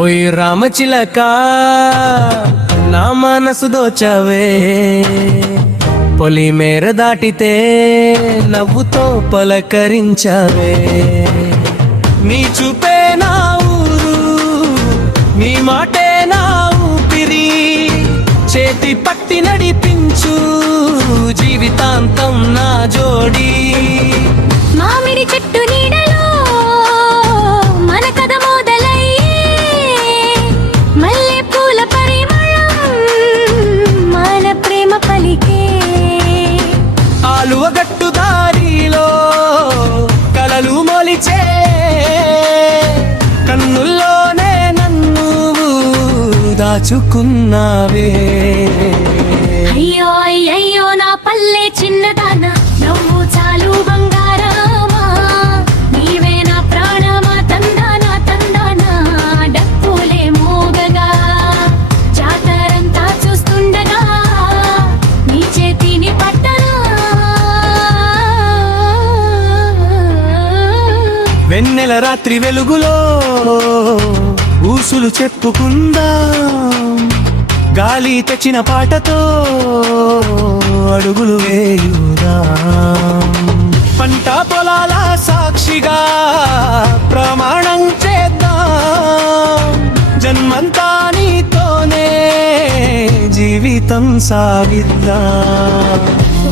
ఓయ్ రామచిలక నా మనసు దోచవే, పొలి మేర దాటితే నవ్వుతో పలకరించవే. నీ చూపే నా ఊరు, నీ మాటే నా ఊపిరి, చేతి పట్టి నడిపించు జీవితాంతం నా జోడి. మామిడి చెట్టు నీడలో మన కథ మొదలయ్యే, మల్లె పూల పరిమళం మన ప్రేమ పలికే. ఆలువగట్టు దారిలో కలలు మొలిచే, కన్నుల్లోనే నన్ను దాచుకున్నావే. అయ్యో అయ్యో నా పల్లె చిన్నదానా, నవ్వు చాలు బంగారమా, నీవే నా ప్రాణమా, తందానా తందానా. డప్పులే మోగగా జాతరంతా చూస్తుండగా నీ చేతిని పట్టనా. వెన్నెల రాత్రి వెలుగులో ఊసులు చెప్పుకుందాం, గాలి తెచ్చిన పాటతో అడుగులు వేయుదాం. పంట పొలాల సాక్షిగా ప్రమాణం చేద్దాం, జన్మంతా నీతోనే జీవితం సాగిద్దాం.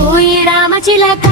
ఓయ్ రామచిలక